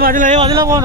વાજલા એ વાજલા કોણ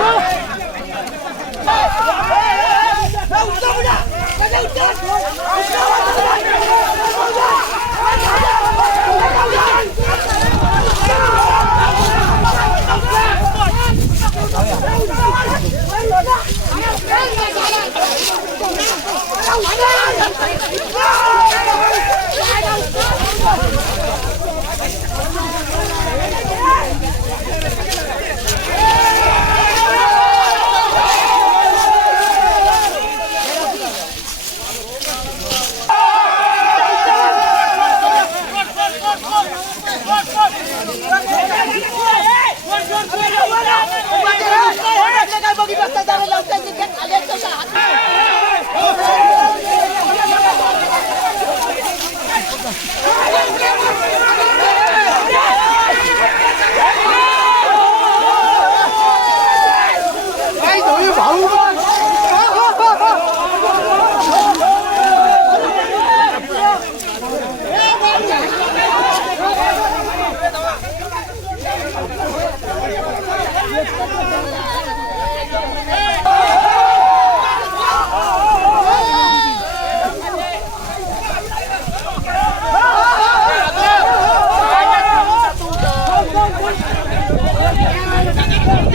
Hey! Yeah.